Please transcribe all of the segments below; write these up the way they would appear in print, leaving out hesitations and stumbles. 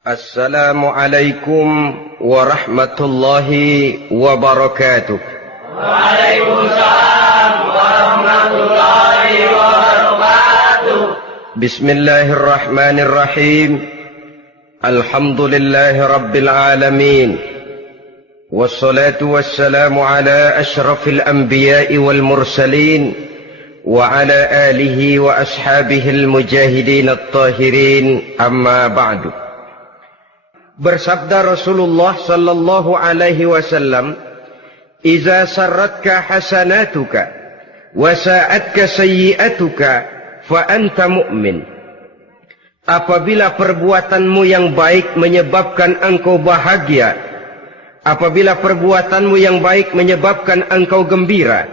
Assalamualaikum warahmatullahi wabarakatuh. Waalaikumsalam warahmatullahi wabarakatuh. Bismillahirrahmanirrahim. Alhamdulillahi rabbil alamin. Wassalatu wassalamu ala ashrafil anbiya'i wal mursalin wa ala alihi wa ashabihil mujahidin at-tahirin, amma ba'du. Bersabda Rasulullah sallallahu alaihi wasallam, "Iza sarratka hasanatuka wa sa'atka sayyi'atuka fa anta mu'min." Apabila perbuatanmu yang baik menyebabkan engkau bahagia, apabila perbuatanmu yang baik menyebabkan engkau gembira,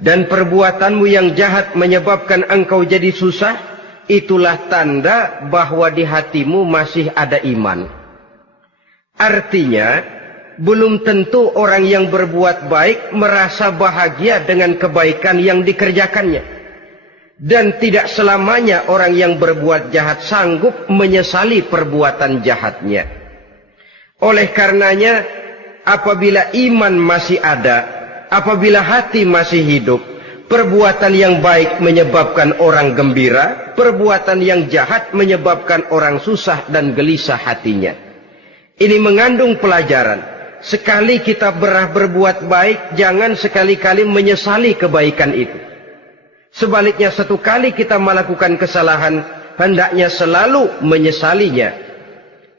dan perbuatanmu yang jahat menyebabkan engkau jadi susah, itulah tanda bahwa di hatimu masih ada iman. Artinya, belum tentu orang yang berbuat baik merasa bahagia dengan kebaikan yang dikerjakannya. Dan tidak selamanya orang yang berbuat jahat sanggup menyesali perbuatan jahatnya. Oleh karenanya, apabila iman masih ada, apabila hati masih hidup, perbuatan yang baik menyebabkan orang gembira, perbuatan yang jahat menyebabkan orang susah dan gelisah hatinya. Ini mengandung pelajaran. Sekali kita berbuat baik, jangan sekali-kali menyesali kebaikan itu. Sebaliknya, satu kali kita melakukan kesalahan, hendaknya selalu menyesalinya.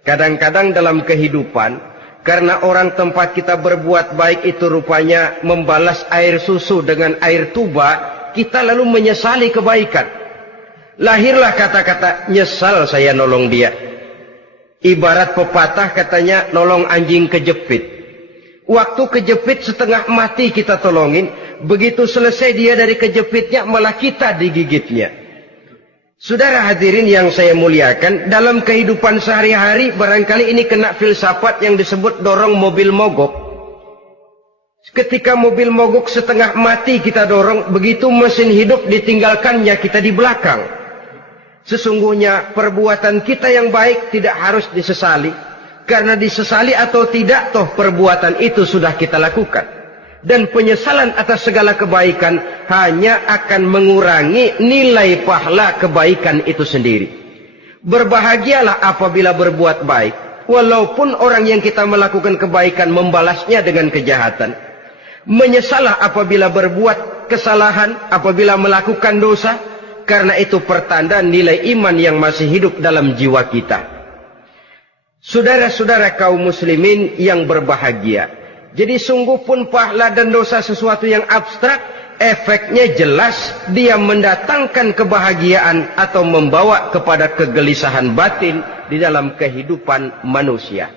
Kadang-kadang dalam kehidupan, karena orang tempat kita berbuat baik itu rupanya membalas air susu dengan air tuba, kita lalu menyesali kebaikan. Lahirlah kata-kata, "Nyesal saya nolong dia." Ibarat pepatah katanya, nolong anjing kejepit. Waktu kejepit setengah mati kita tolongin, begitu selesai dia dari kejepitnya, malah kita digigitnya. Saudara hadirin yang saya muliakan, dalam kehidupan sehari-hari barangkali ini kena filsafat yang disebut dorong mobil mogok. Ketika mobil mogok setengah mati kita dorong, begitu mesin hidup ditinggalkannya kita di belakang. Sesungguhnya perbuatan kita yang baik tidak harus disesali. Karena disesali atau tidak, toh perbuatan itu sudah kita lakukan. Dan penyesalan atas segala kebaikan hanya akan mengurangi nilai pahala kebaikan itu sendiri. Berbahagialah apabila berbuat baik, walaupun orang yang kita melakukan kebaikan membalasnya dengan kejahatan. Menyesalah apabila berbuat kesalahan, apabila melakukan dosa, karena itu pertanda nilai iman yang masih hidup dalam jiwa kita. Saudara-saudara kaum muslimin yang berbahagia, jadi sungguh pun pahala dan dosa sesuatu yang abstrak, efeknya jelas dia mendatangkan kebahagiaan atau membawa kepada kegelisahan batin di dalam kehidupan manusia.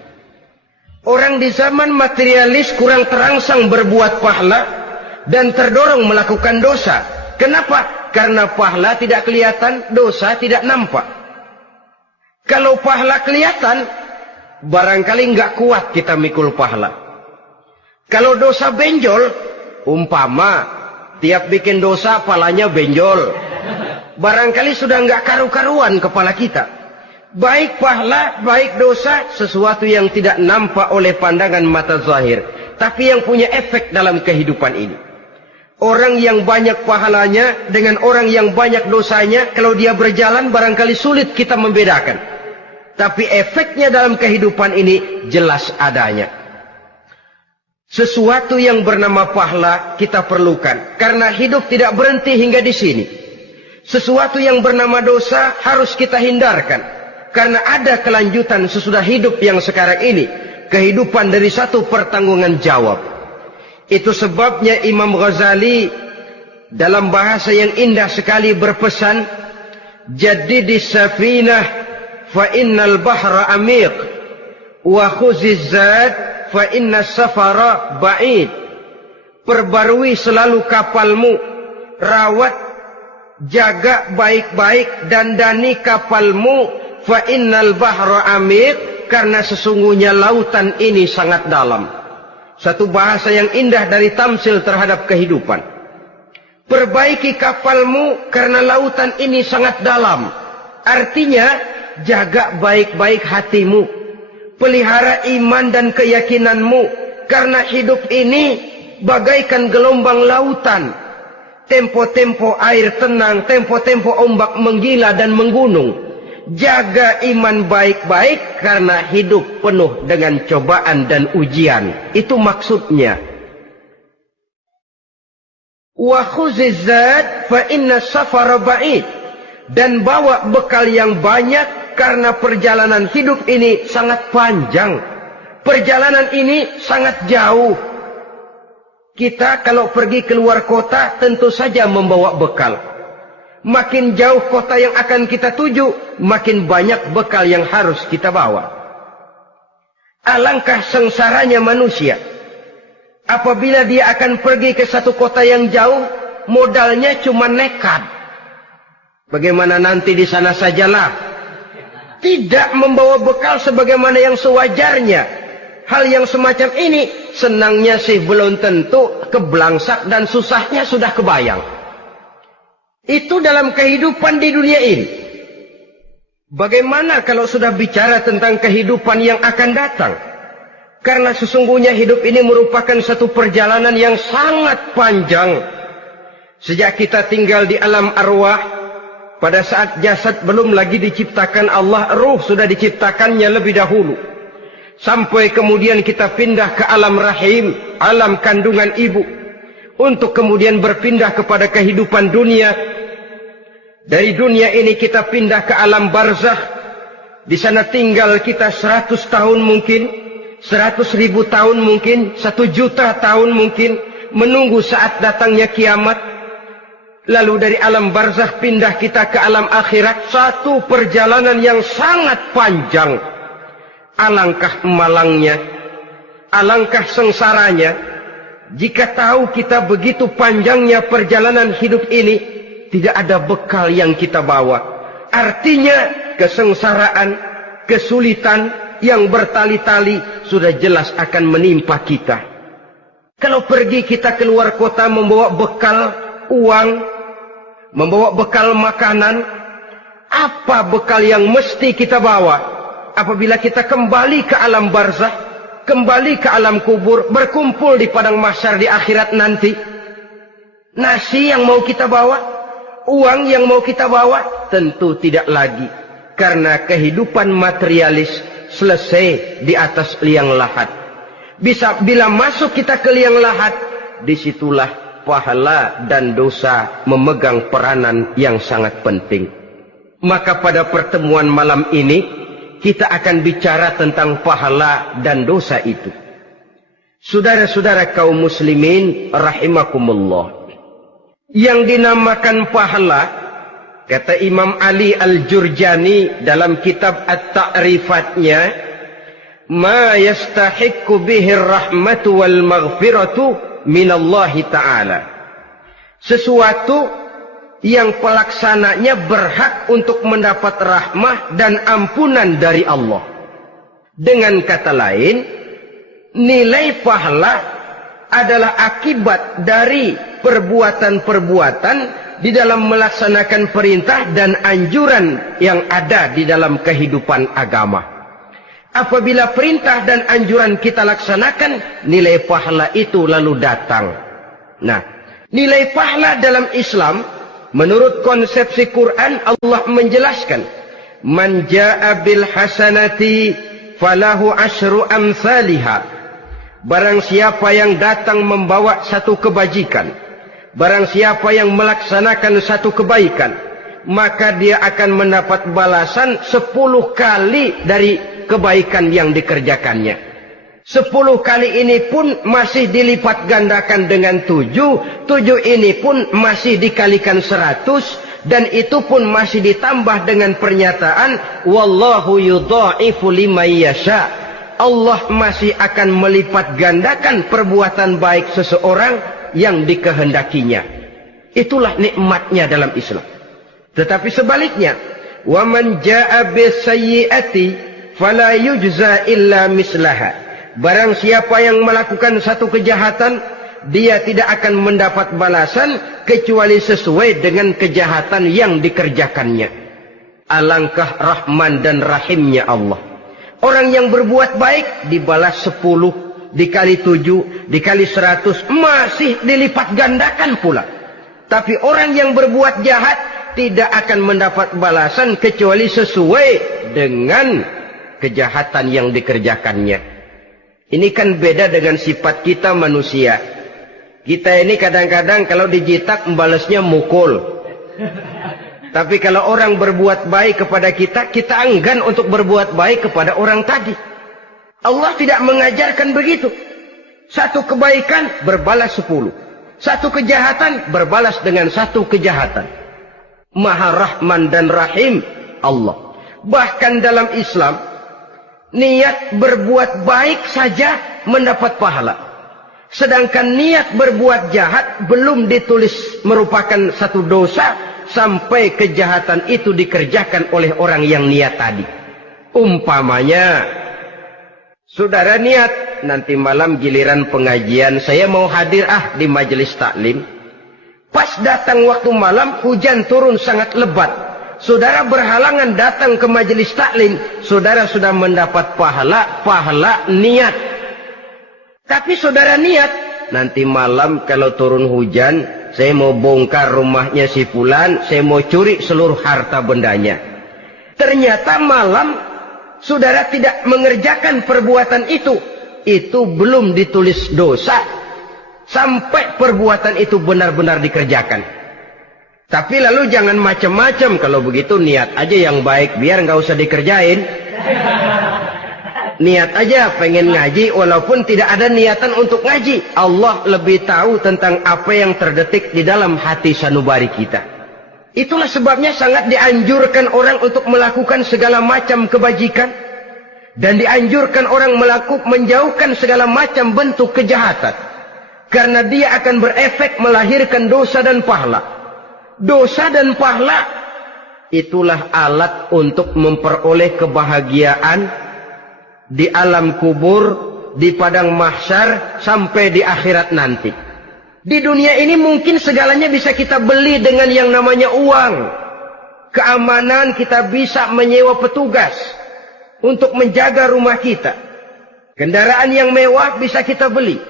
Orang di zaman materialis kurang terangsang berbuat pahala dan terdorong melakukan dosa. Kenapa? Karena pahala tidak kelihatan, dosa tidak nampak. Kalau pahala kelihatan, barangkali nggak kuat kita mikul pahala. Kalau dosa benjol, umpama tiap bikin dosa palanya benjol, barangkali sudah nggak karu-karuan kepala kita. Baik pahala, baik dosa, sesuatu yang tidak nampak oleh pandangan mata zahir, tapi yang punya efek dalam kehidupan ini. Orang yang banyak pahalanya dengan orang yang banyak dosanya, kalau dia berjalan barangkali sulit kita membedakan. Tapi efeknya dalam kehidupan ini jelas adanya. Sesuatu yang bernama pahala kita perlukan, karena hidup tidak berhenti hingga di sini. Sesuatu yang bernama dosa harus kita hindarkan, karena ada kelanjutan sesudah hidup yang sekarang ini. Kehidupan dari satu pertanggungan jawab. Itu sebabnya Imam Ghazali dalam bahasa yang indah sekali berpesan, "Jaddidis safinah fa innal bahra amiq wa khuziz zad fa innas safara ba'id." Perbarui selalu kapalmu, rawat, jaga baik-baik, dandani kapalmu, fa innal bahra amiq, karena sesungguhnya lautan ini sangat dalam. Satu bahasa yang indah dari tamsil terhadap kehidupan. Perbaiki kapalmu karena lautan ini sangat dalam. Artinya, jaga baik-baik hatimu. Pelihara iman dan keyakinanmu, karena hidup ini bagaikan gelombang lautan. Tempo-tempo air tenang, tempo-tempo ombak menggila dan menggunung. Jaga iman baik-baik karena hidup penuh dengan cobaan dan ujian. Itu maksudnya. Wa khuziz zad fa inna safara ba'id. Dan bawa bekal yang banyak karena perjalanan hidup ini sangat panjang. Perjalanan ini sangat jauh. Kita kalau pergi keluar kota tentu saja membawa bekal. Makin jauh kota yang akan kita tuju, makin banyak bekal yang harus kita bawa. Alangkah sengsaranya manusia apabila dia akan pergi ke satu kota yang jauh, modalnya cuma nekat. Bagaimana nanti di sana sajalah. Tidak membawa bekal sebagaimana yang sewajarnya. Hal yang semacam ini senangnya sih belum tentu, keblangsak dan susahnya sudah kebayang. Itu dalam kehidupan di dunia ini. Bagaimana kalau sudah bicara tentang kehidupan yang akan datang? Karena sesungguhnya hidup ini merupakan satu perjalanan yang sangat panjang. Sejak kita tinggal di alam arwah, pada saat jasad belum lagi diciptakan Allah, ruh sudah diciptakannya lebih dahulu. Sampai kemudian kita pindah ke alam rahim, alam kandungan ibu. Untuk kemudian berpindah kepada kehidupan dunia. Dari dunia ini kita pindah ke alam barzakh. Di sana tinggal kita 100 tahun mungkin, 100.000 tahun mungkin, 1 juta tahun mungkin, menunggu saat datangnya kiamat. Lalu dari alam barzakh pindah kita ke alam akhirat. Satu perjalanan yang sangat panjang. Alangkah malangnya, alangkah sengsaranya, jika tahu kita begitu panjangnya perjalanan hidup ini, tidak ada bekal yang kita bawa. Artinya kesengsaraan, kesulitan yang bertali-tali sudah jelas akan menimpa kita. Kalau pergi kita keluar kota membawa bekal uang, membawa bekal makanan, apa bekal yang mesti kita bawa? Apabila kita kembali ke alam barzakh, kembali ke alam kubur, berkumpul di padang mahsyar di akhirat nanti, nasi yang mau kita bawa, uang yang mau kita bawa, tentu tidak lagi. Karena kehidupan materialis selesai di atas liang lahat. Bila masuk kita ke liang lahat, disitulah pahala dan dosa memegang peranan yang sangat penting. Maka pada pertemuan malam ini, kita akan bicara tentang pahala dan dosa itu. Saudara-saudara kaum muslimin rahimakumullah. Yang dinamakan pahala, kata Imam Ali Al-Jurjani dalam kitab At-Ta'rifatnya, ma yastahiqqu bihi ar-rahmatu wal maghfiratu minallahi ta'ala. Sesuatu yang pelaksananya berhak untuk mendapat rahmah dan ampunan dari Allah. Dengan kata lain, nilai pahala adalah akibat dari perbuatan-perbuatan di dalam melaksanakan perintah dan anjuran yang ada di dalam kehidupan agama. Apabila perintah dan anjuran kita laksanakan, nilai pahala itu lalu datang. Nah, nilai pahala dalam Islam, menurut konsepsi Quran, Allah menjelaskan, man jaa bil hasanati falahu asyru amsalihha. Barang siapa yang datang membawa satu kebajikan, barang siapa yang melaksanakan satu kebaikan, maka dia akan mendapat balasan 10 kali dari kebaikan yang dikerjakannya. 10 kali ini pun masih dilipat gandakan dengan 7. 7 ini pun masih dikalikan 100. Dan itu pun masih ditambah dengan pernyataan, wallahu yudha'ifu liman yasha. Allah masih akan melipat gandakan perbuatan baik seseorang yang dikehendakinya. Itulah nikmatnya dalam Islam. Tetapi sebaliknya, wa man jaa'a bisayyi'ati fala yujza illa mislaha. Barang siapa yang melakukan satu kejahatan, dia tidak akan mendapat balasan kecuali sesuai dengan kejahatan yang dikerjakannya. Alangkah rahman dan rahimnya Allah. Orang yang berbuat baik dibalas 10, dikali 7, dikali 100, masih dilipat gandakan pula. Tapi orang yang berbuat jahat tidak akan mendapat balasan kecuali sesuai dengan kejahatan yang dikerjakannya. Ini kan beda dengan sifat kita manusia. Kita ini kadang-kadang kalau dijitak membalasnya mukul. Tapi kalau orang berbuat baik kepada kita, kita enggan untuk berbuat baik kepada orang tadi. Allah tidak mengajarkan begitu. Satu kebaikan berbalas 10. Satu kejahatan berbalas dengan satu kejahatan. Maha Rahman dan Rahim Allah. Bahkan dalam Islam, niat berbuat baik saja mendapat pahala. Sedangkan niat berbuat jahat belum ditulis merupakan satu dosa sampai kejahatan itu dikerjakan oleh orang yang niat tadi. Umpamanya, saudara niat, nanti malam giliran pengajian, saya mau hadir di majelis taklim. Pas datang waktu malam, hujan turun sangat lebat. Saudara berhalangan datang ke majelis taklim, saudara sudah mendapat pahala niat. Tapi saudara niat, nanti malam kalau turun hujan, saya mau bongkar rumahnya si fulan, saya mau curi seluruh harta bendanya. Ternyata malam saudara tidak mengerjakan perbuatan itu belum ditulis dosa sampai perbuatan itu benar-benar dikerjakan. Tapi lalu jangan macam-macam, kalau begitu niat aja yang baik biar nggak usah dikerjain. Niat aja pengen ngaji walaupun tidak ada niatan untuk ngaji. Allah lebih tahu tentang apa yang terdetik di dalam hati sanubari kita. Itulah sebabnya sangat dianjurkan orang untuk melakukan segala macam kebajikan. Dan dianjurkan orang menjauhkan segala macam bentuk kejahatan. Karena dia akan berefek melahirkan dosa dan pahala. Dosa dan pahala itulah alat untuk memperoleh kebahagiaan di alam kubur, di padang mahsyar, sampai di akhirat nanti. Di dunia ini mungkin segalanya bisa kita beli dengan yang namanya uang. Keamanan kita bisa menyewa petugas untuk menjaga rumah kita. Kendaraan yang mewah bisa kita beli.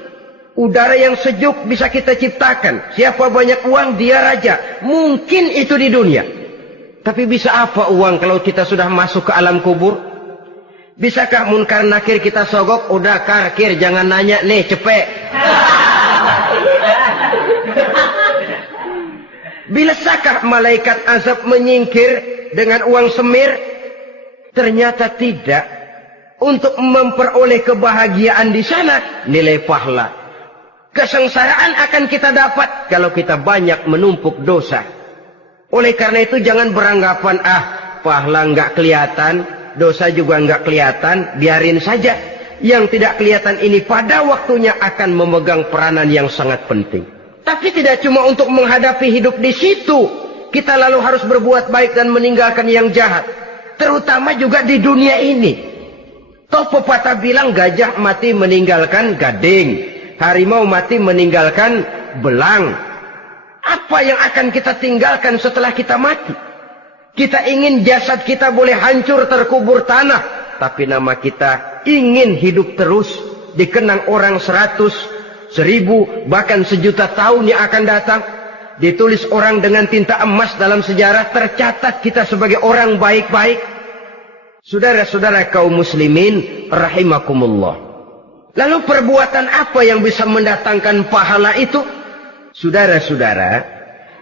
Udara yang sejuk bisa kita ciptakan. Siapa banyak uang, dia raja. Mungkin itu di dunia. Tapi bisa apa uang kalau kita sudah masuk ke alam kubur? Bisakah munkar nakir kita sogok? Udah karkir, jangan nanya nih, cepet. Bisakah malaikat azab menyingkir dengan uang semir? Ternyata tidak. Untuk memperoleh kebahagiaan di sana, nilai pahala. Kesengsaraan akan kita dapat kalau kita banyak menumpuk dosa. Oleh karena itu jangan beranggapan, pahala nggak kelihatan, dosa juga nggak kelihatan, biarin saja. Yang tidak kelihatan ini pada waktunya akan memegang peranan yang sangat penting. Tapi tidak cuma untuk menghadapi hidup di situ, kita lalu harus berbuat baik dan meninggalkan yang jahat. Terutama juga di dunia ini. Toh pepatah bilang gajah mati meninggalkan gading, harimau mati meninggalkan belang. Apa yang akan kita tinggalkan setelah kita mati? Kita ingin jasad kita boleh hancur terkubur tanah, tapi nama kita ingin hidup terus, dikenang orang 100, 1000, bahkan 1.000.000 tahun yang akan datang. Ditulis orang dengan tinta emas dalam sejarah, tercatat kita sebagai orang baik-baik. Saudara-saudara kaum muslimin rahimakumullah. Lalu perbuatan apa yang bisa mendatangkan pahala itu? Saudara-saudara,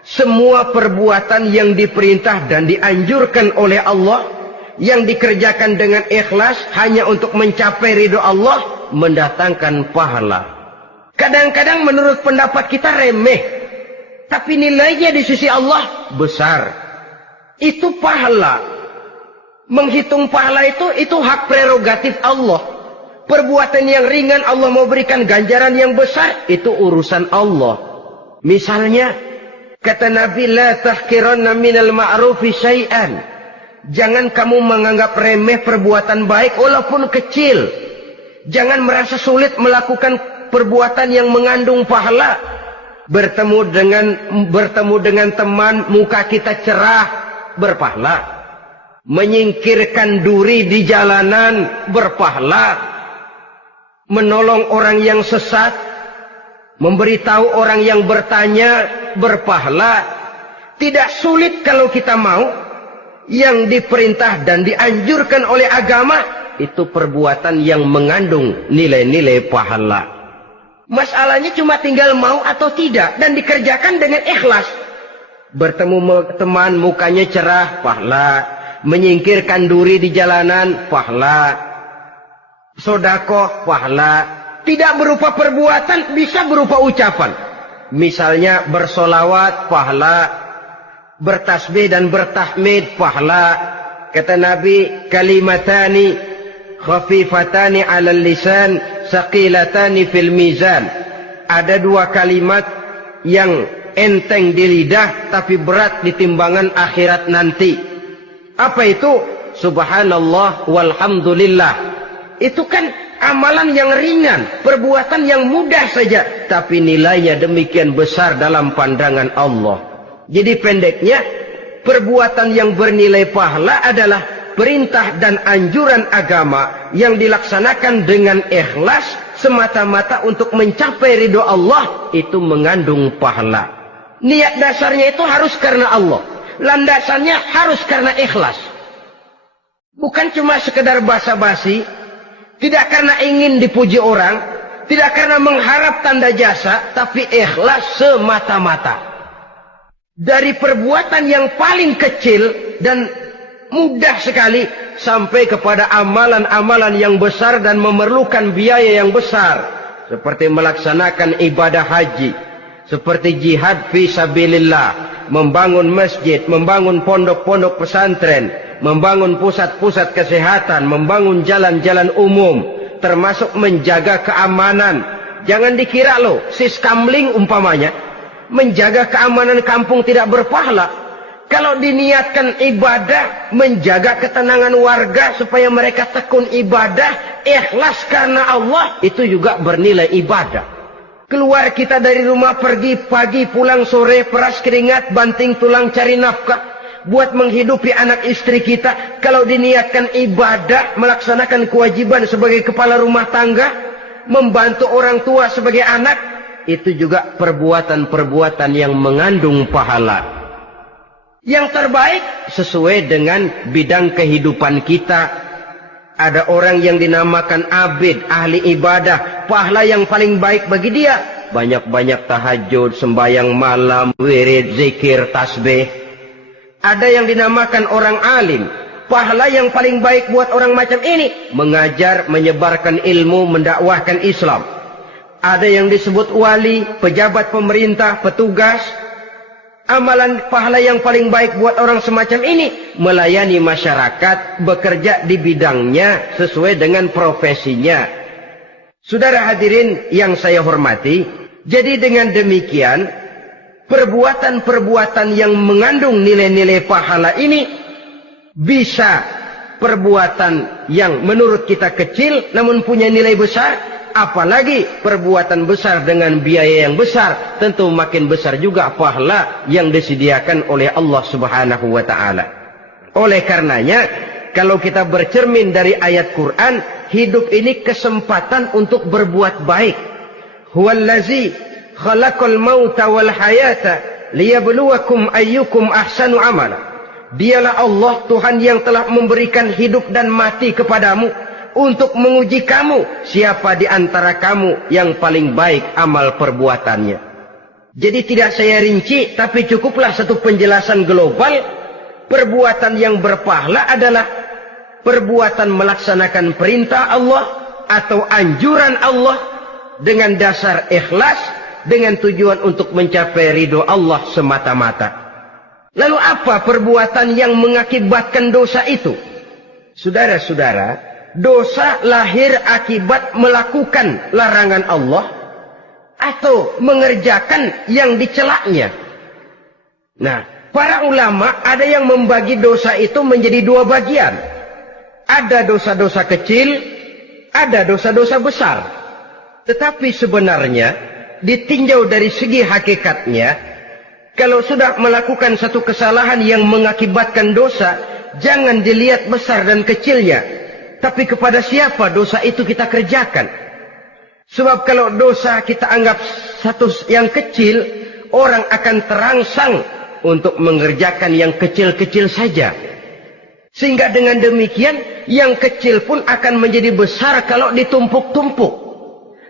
semua perbuatan yang diperintah dan dianjurkan oleh Allah, yang dikerjakan dengan ikhlas hanya untuk mencapai ridho Allah, mendatangkan pahala. Kadang-kadang menurut pendapat kita remeh, tapi nilainya di sisi Allah besar. Itu pahala. Menghitung pahala itu hak prerogatif Allah. Perbuatan yang ringan Allah mau berikan ganjaran yang besar, itu urusan Allah. Misalnya, kata Nabi, la tahkiranna minal ma'rufi syai'an. Jangan kamu menganggap remeh perbuatan baik walaupun kecil. Jangan merasa sulit melakukan perbuatan yang mengandung pahala. Bertemu dengan teman, muka kita cerah, berpahala. menyingkirkan duri di jalanan berpahala, menolong orang yang sesat, memberitahu orang yang bertanya berpahala. Tidak sulit kalau kita mau. Yang diperintah dan dianjurkan oleh agama itu perbuatan yang mengandung nilai-nilai pahala. Masalahnya cuma tinggal mau atau tidak dan dikerjakan dengan ikhlas. Bertemu teman mukanya cerah, pahala. Menyingkirkan duri di jalanan, pahala. Sedekah, pahala. Tidak berupa perbuatan, bisa berupa ucapan. Misalnya bersolawat, pahala. Bertasbih dan bertahmid, pahala. Kata Nabi, kalimatani khafifatani 'alal lisan, saqilatani fil mizan. Ada dua kalimat yang enteng di lidah tapi berat di timbangan akhirat nanti. Apa itu? Subhanallah walhamdulillah. Itu kan amalan yang ringan, perbuatan yang mudah saja, tapi nilainya demikian besar dalam pandangan Allah. Jadi pendeknya, perbuatan yang bernilai pahala adalah perintah dan anjuran agama yang dilaksanakan dengan ikhlas semata-mata untuk mencapai ridho Allah, itu mengandung pahala. Niat dasarnya itu harus karena Allah. Landasannya harus karena ikhlas. Bukan cuma sekedar basa-basi, tidak karena ingin dipuji orang, tidak karena mengharap tanda jasa, tapi ikhlas semata-mata. Dari perbuatan yang paling kecil dan mudah sekali sampai kepada amalan-amalan yang besar dan memerlukan biaya yang besar, seperti melaksanakan ibadah haji, seperti jihad fi sabilillah, membangun masjid, membangun pondok-pondok pesantren, membangun pusat-pusat kesehatan, membangun jalan-jalan umum, termasuk menjaga keamanan. Jangan dikira loh, siskamling umpamanya, menjaga keamanan kampung tidak berpahala. Kalau diniatkan ibadah, menjaga ketenangan warga supaya mereka tekun ibadah, ikhlas karena Allah, itu juga bernilai ibadah. Keluar kita dari rumah, pergi pagi, pulang sore, peras keringat, banting tulang cari nafkah, buat menghidupi anak istri kita. Kalau diniatkan ibadah, melaksanakan kewajiban sebagai kepala rumah tangga, membantu orang tua sebagai anak, itu juga perbuatan-perbuatan yang mengandung pahala. Yang terbaik sesuai dengan bidang kehidupan kita. Ada orang yang dinamakan abid, ahli ibadah, pahala yang paling baik bagi dia, banyak-banyak tahajud, sembahyang malam, wirid, zikir, tasbih. Ada yang dinamakan orang alim, pahala yang paling baik buat orang macam ini, mengajar, menyebarkan ilmu, mendakwahkan Islam. Ada yang disebut wali, pejabat pemerintah, petugas. Amalan pahala yang paling baik buat orang semacam ini, melayani masyarakat, bekerja di bidangnya sesuai dengan profesinya. Saudara hadirin yang saya hormati, jadi dengan demikian, perbuatan-perbuatan yang mengandung nilai-nilai pahala ini bisa perbuatan yang menurut kita kecil namun punya nilai besar. Apalagi perbuatan besar dengan biaya yang besar, tentu makin besar juga pahala yang disediakan oleh Allah Subhanahu wa ta'ala. Oleh karenanya, kalau kita bercermin dari ayat Quran, hidup ini kesempatan untuk berbuat baik. Huwallazi khalaqal mauta wal hayata liyabluwakum ayyukum ahsanu amala. Dialah Allah, Tuhan yang telah memberikan hidup dan mati kepadamu, untuk menguji kamu, siapa di antara kamu yang paling baik amal perbuatannya. Jadi tidak saya rinci, tapi cukuplah satu penjelasan global. Perbuatan yang berpahala adalah perbuatan melaksanakan perintah Allah atau anjuran Allah dengan dasar ikhlas, dengan tujuan untuk mencapai ridho Allah semata-mata. Lalu apa perbuatan yang mengakibatkan dosa itu? Saudara-saudara, dosa lahir akibat melakukan larangan Allah atau mengerjakan yang dicelaknya. Nah, para ulama ada yang membagi dosa itu menjadi dua bagian. Ada dosa-dosa kecil, ada dosa-dosa besar. Tetapi sebenarnya ditinjau dari segi hakikatnya, kalau sudah melakukan satu kesalahan yang mengakibatkan dosa, jangan dilihat besar dan kecilnya, tapi kepada siapa dosa itu kita kerjakan. Sebab kalau dosa kita anggap satu yang kecil, orang akan terangsang untuk mengerjakan yang kecil-kecil saja. Sehingga dengan demikian, yang kecil pun akan menjadi besar kalau ditumpuk-tumpuk.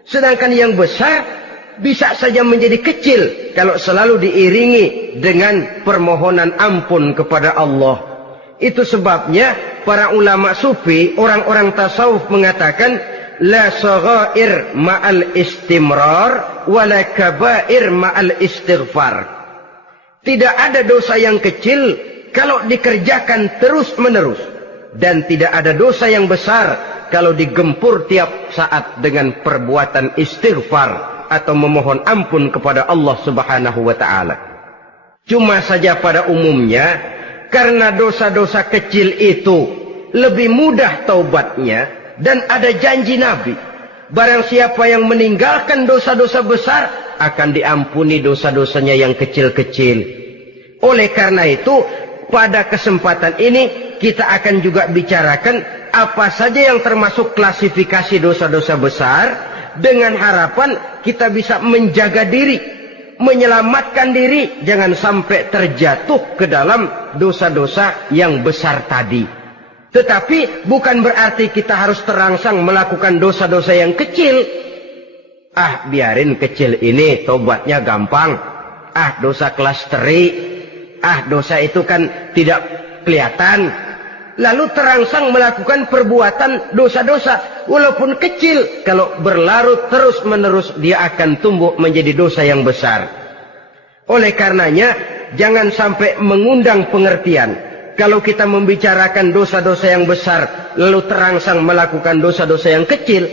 Sedangkan yang besar bisa saja menjadi kecil kalau selalu diiringi dengan permohonan ampun kepada Allah. Itu sebabnya para ulama sufi, orang-orang tasawuf mengatakan, la saghair ma'al istimrar, wala kabair ma'al istighfar. Tidak ada dosa yang kecil kalau dikerjakan terus-menerus. Dan tidak ada dosa yang besar kalau digempur tiap saat dengan perbuatan istighfar atau memohon ampun kepada Allah Subhanahu wa ta'ala. Cuma saja pada umumnya, karena dosa-dosa kecil itu lebih mudah taubatnya, dan ada janji Nabi, barang siapa yang meninggalkan dosa-dosa besar akan diampuni dosa-dosanya yang kecil-kecil. Oleh karena itu, pada kesempatan ini kita akan juga bicarakan apa saja yang termasuk klasifikasi dosa-dosa besar, dengan harapan kita bisa menjaga diri, menyelamatkan diri, jangan sampai terjatuh ke dalam dosa-dosa yang besar tadi. Tetapi bukan berarti kita harus terangsang melakukan dosa-dosa yang kecil. Biarin kecil ini, tobatnya gampang. Dosa kelas teri. Dosa itu kan tidak kelihatan. Lalu terangsang melakukan perbuatan dosa-dosa walaupun kecil, kalau berlarut terus-menerus dia akan tumbuh menjadi dosa yang besar. Oleh karenanya jangan sampai mengundang pengertian kalau kita membicarakan dosa-dosa yang besar lalu terangsang melakukan dosa-dosa yang kecil.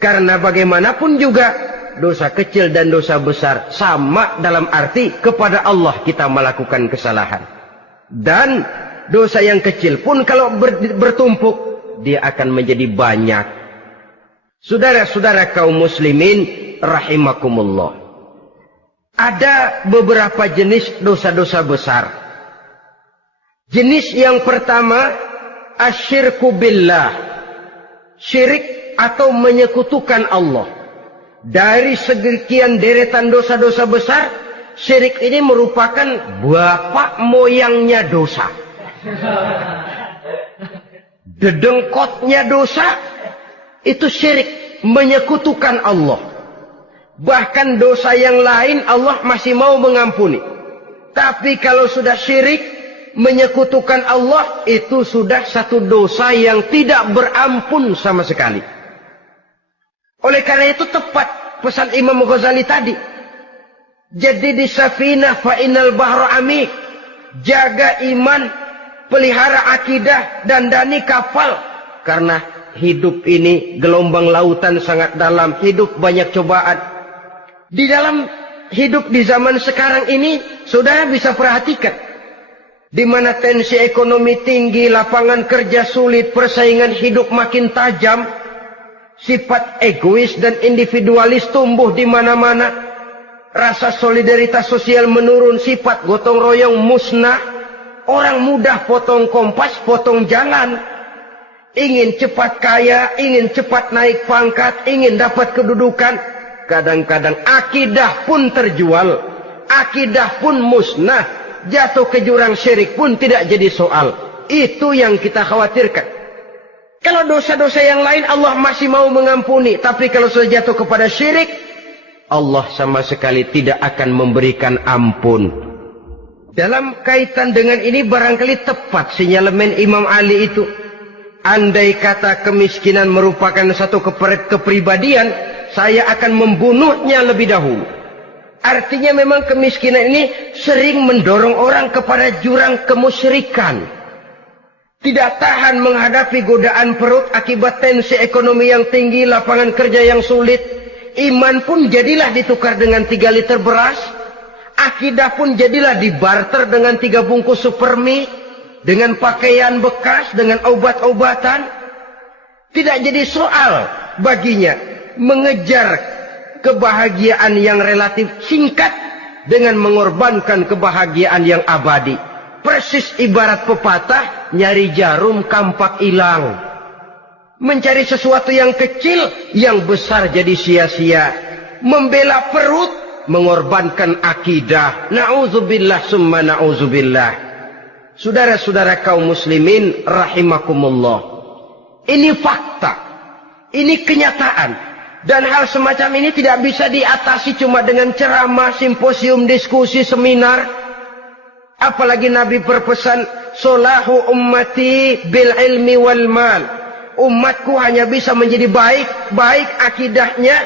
Karena bagaimanapun juga dosa kecil dan dosa besar sama dalam arti kepada Allah kita melakukan kesalahan. Dan dosa yang kecil pun kalau bertumpuk, dia akan menjadi banyak. Saudara-saudara kaum muslimin rahimakumullah. Ada beberapa jenis dosa-dosa besar. Jenis yang pertama, asyirku billah. Syirik atau menyekutukan Allah. Dari sekian deretan dosa-dosa besar, syirik ini merupakan bapak moyangnya dosa. Dedengkotnya dosa itu syirik, menyekutukan Allah. Bahkan dosa yang lain Allah masih mau mengampuni. Tapi kalau sudah syirik, menyekutukan Allah, itu sudah satu dosa yang tidak berampun sama sekali. Oleh karena itu tepat pesan Imam Ghazali tadi. Jadi di safinah fa innal bahra amik. Jaga iman, pelihara akidah, dandani kapal. Karena hidup ini gelombang lautan sangat dalam, hidup banyak cobaan. Di dalam hidup di zaman sekarang ini, saudara bisa perhatikan, di mana tensi ekonomi tinggi, lapangan kerja sulit, persaingan hidup makin tajam, sifat egois dan individualis tumbuh di mana-mana, rasa solidaritas sosial menurun, sifat gotong royong musnah, orang mudah potong kompas, potong jalan, ingin cepat kaya, ingin cepat naik pangkat, ingin dapat kedudukan. Kadang-kadang akidah pun terjual, akidah pun musnah, jatuh ke jurang syirik pun tidak jadi soal. Itu yang kita khawatirkan. Kalau dosa-dosa yang lain Allah masih mau mengampuni, tapi kalau sudah jatuh kepada syirik, Allah sama sekali tidak akan memberikan ampun. Dalam kaitan dengan ini barangkali tepat sinyalemen Imam Ali itu. Andai kata kemiskinan merupakan satu kepribadian, saya akan membunuhnya lebih dahulu. Artinya memang kemiskinan ini sering mendorong orang kepada jurang kemusyrikan. Tidak tahan menghadapi godaan perut akibat tensi ekonomi yang tinggi, lapangan kerja yang sulit. Iman pun jadilah ditukar dengan 3 liter beras. Akidah pun jadilah dibarter dengan 3 bungkus supermi, dengan pakaian bekas, dengan obat-obatan. Tidak jadi soal baginya mengejar kebahagiaan yang relatif singkat dengan mengorbankan kebahagiaan yang abadi. Persis ibarat pepatah, nyari jarum kampak hilang. Mencari sesuatu yang kecil, yang besar jadi sia-sia. Membela perut, mengorbankan akidah. Na'udzubillah summa na'udzubillah. Saudara-saudara kaum muslimin rahimakumullah. Ini fakta. Ini kenyataan. Dan hal semacam ini tidak bisa diatasi cuma dengan ceramah, simposium, diskusi, seminar. Apalagi Nabi berpesan, solahu ummati bil ilmi wal mal. Umatku hanya bisa menjadi baik akidahnya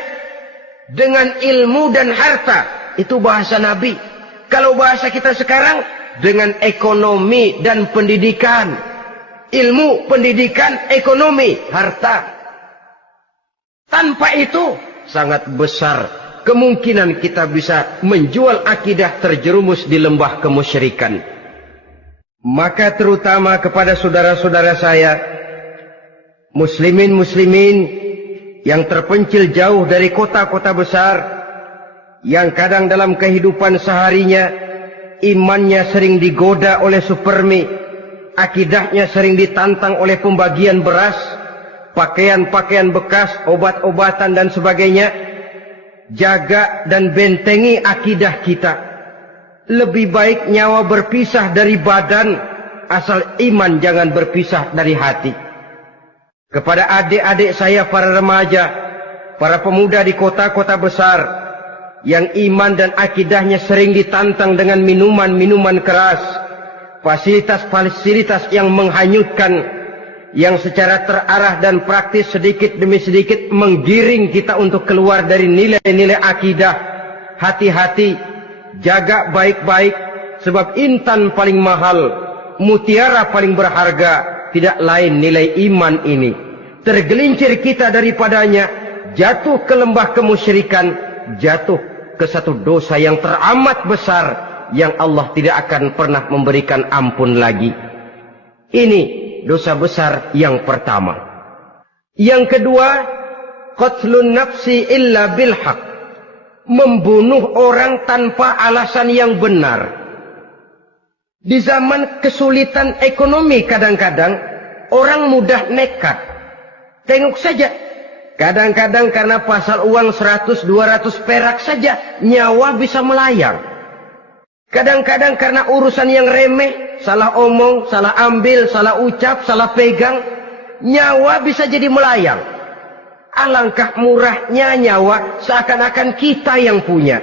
dengan ilmu dan harta. Itu bahasa Nabi. Kalau bahasa kita sekarang, dengan ekonomi dan pendidikan. Ilmu, pendidikan, ekonomi, harta. Tanpa itu, sangat besar kemungkinan kita bisa menjual akidah terjerumus di lembah kemusyrikan. Maka terutama kepada saudara-saudara saya, muslimin yang terpencil jauh dari kota-kota besar, yang kadang dalam kehidupan seharinya imannya sering digoda oleh supermi, akidahnya sering ditantang oleh pembagian beras, pakaian-pakaian bekas, obat-obatan dan sebagainya. Jaga dan bentengi akidah kita. Lebih baik nyawa berpisah dari badan, asal iman jangan berpisah dari hati. Kepada adik-adik saya para remaja, para pemuda di kota-kota besar, yang iman dan akidahnya sering ditantang dengan minuman-minuman keras, fasilitas-fasilitas yang menghanyutkan, yang secara terarah dan praktis sedikit demi sedikit menggiring kita untuk keluar dari nilai-nilai akidah. Hati-hati, jaga baik-baik, sebab intan paling mahal, mutiara paling berharga, tidak lain nilai iman ini. Tergelincir kita daripadanya, jatuh ke lembah kemusyrikan, jatuh ke satu dosa yang teramat besar, yang Allah tidak akan pernah memberikan ampun lagi. Ini dosa besar yang pertama. Yang kedua, qatlun nafsi illa bilhaq, membunuh orang tanpa alasan yang benar. Di zaman kesulitan ekonomi kadang-kadang orang mudah nekat. Tengok saja, kadang-kadang karena pasal uang 100-200 perak saja nyawa bisa melayang. Kadang-kadang karena urusan yang remeh, salah omong, salah ambil, salah ucap, salah pegang, nyawa bisa jadi melayang. Alangkah murahnya nyawa, seakan-akan kita yang punya.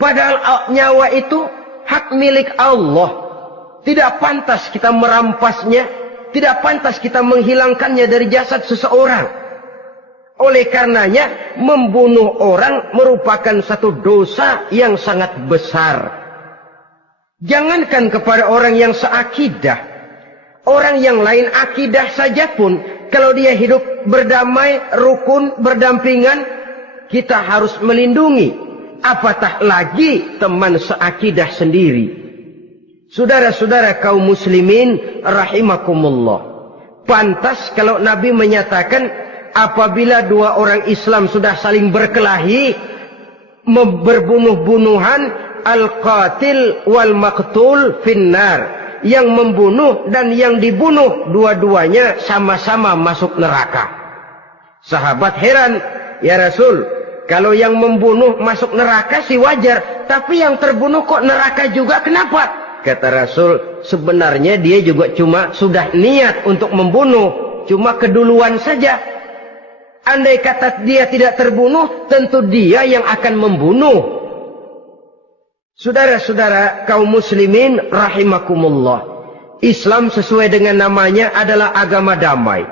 Padahal nyawa itu hak milik Allah. Tidak pantas kita merampasnya, tidak pantas kita menghilangkannya dari jasad seseorang. Oleh karenanya, membunuh orang merupakan satu dosa yang sangat besar. Jangankan kepada orang yang seakidah, orang yang lain akidah saja pun, kalau dia hidup berdamai, rukun, berdampingan, kita harus melindungi. Apatah lagi teman seakidah sendiri. Saudara-saudara kaum muslimin rahimakumullah. Pantas kalau Nabi menyatakan, apabila dua orang Islam sudah saling berkelahi, berbunuh-bunuhan, al-qatil wal maqtul finnar, yang membunuh dan yang dibunuh dua-duanya sama-sama masuk neraka. Sahabat heran, ya Rasul, kalau yang membunuh masuk neraka sih wajar, tapi yang terbunuh kok neraka juga, kenapa? Kata Rasul, sebenarnya dia juga cuma sudah niat untuk membunuh, cuma keduluan saja. Andai kata dia tidak terbunuh, tentu dia yang akan membunuh. Saudara-saudara kaum muslimin rahimakumullah, Islam sesuai dengan namanya adalah agama damai.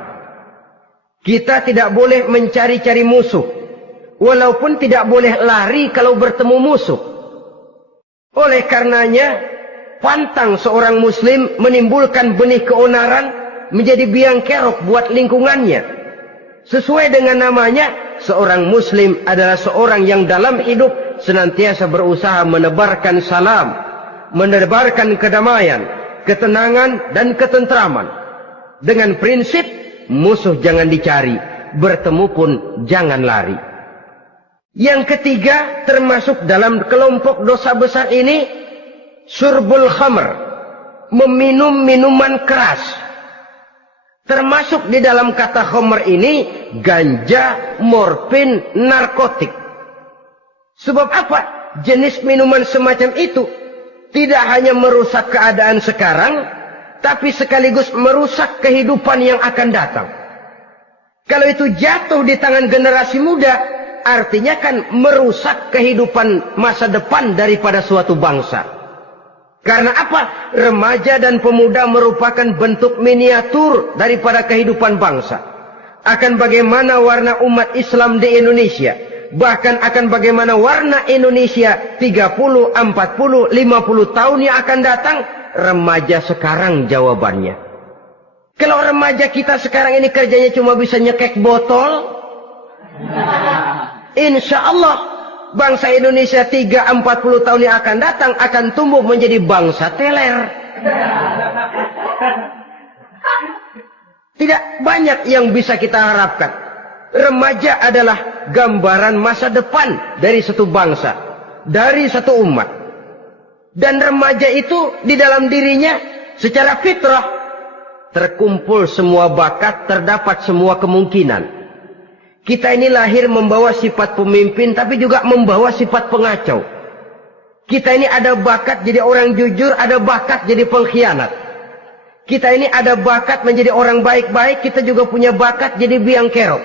Kita tidak boleh mencari-cari musuh, walaupun tidak boleh lari kalau bertemu musuh. Oleh karenanya, pantang seorang muslim menimbulkan benih keonaran menjadi biang kerok buat lingkungannya. Sesuai dengan namanya, seorang muslim adalah seorang yang dalam hidup senantiasa berusaha menebarkan salam, menebarkan kedamaian, ketenangan dan ketentraman. Dengan prinsip, musuh jangan dicari, bertemu pun jangan lari. Yang ketiga, termasuk dalam kelompok dosa besar ini, syurbul khamr, meminum minuman keras. Termasuk di dalam kata khamr ini ganja, morfin, narkotik. Sebab apa? Jenis minuman semacam itu tidak hanya merusak keadaan sekarang, tapi sekaligus merusak kehidupan yang akan datang. Kalau itu jatuh di tangan generasi muda, artinya kan merusak kehidupan masa depan daripada suatu bangsa. Karena apa? Remaja dan pemuda merupakan bentuk miniatur daripada kehidupan bangsa. Akan bagaimana warna umat Islam di Indonesia. Bahkan akan bagaimana warna Indonesia 30, 40, 50 tahun yang akan datang. Remaja sekarang jawabannya. Kalau remaja kita sekarang ini kerjanya cuma bisa nyekek botol, insya Allah bangsa Indonesia 30-40 tahun yang akan datang akan tumbuh menjadi bangsa teler. Tidak banyak yang bisa kita harapkan. Remaja adalah gambaran masa depan dari satu bangsa, dari satu umat. Dan remaja itu di dalam dirinya secara fitrah terkumpul semua bakat, terdapat semua kemungkinan. Kita ini lahir membawa sifat pemimpin, tapi juga membawa sifat pengacau. Kita ini ada bakat jadi orang jujur, ada bakat jadi pengkhianat. Kita ini ada bakat menjadi orang baik-baik, kita juga punya bakat jadi biang kerok.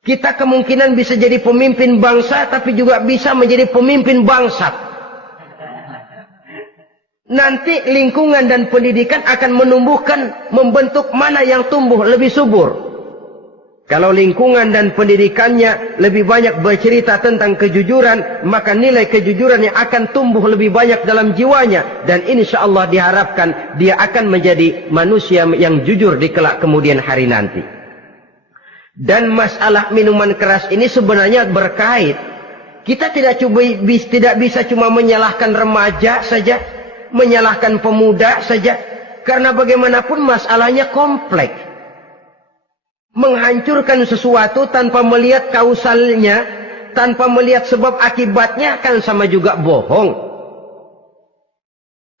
Kita kemungkinan bisa jadi pemimpin bangsa, tapi juga bisa menjadi pemimpin bangsat. Nanti lingkungan dan pendidikan akan menumbuhkan, membentuk mana yang tumbuh lebih subur. Kalau lingkungan dan pendidikannya lebih banyak bercerita tentang kejujuran, maka nilai kejujuran yang akan tumbuh lebih banyak dalam jiwanya. Dan insya Allah diharapkan dia akan menjadi manusia yang jujur di kelak kemudian hari nanti. Dan masalah minuman keras ini sebenarnya berkait. Kita tidak bisa cuma menyalahkan remaja saja, menyalahkan pemuda saja. Karena bagaimanapun masalahnya kompleks. Menghancurkan sesuatu tanpa melihat kausalnya, tanpa melihat sebab akibatnya kan sama juga bohong.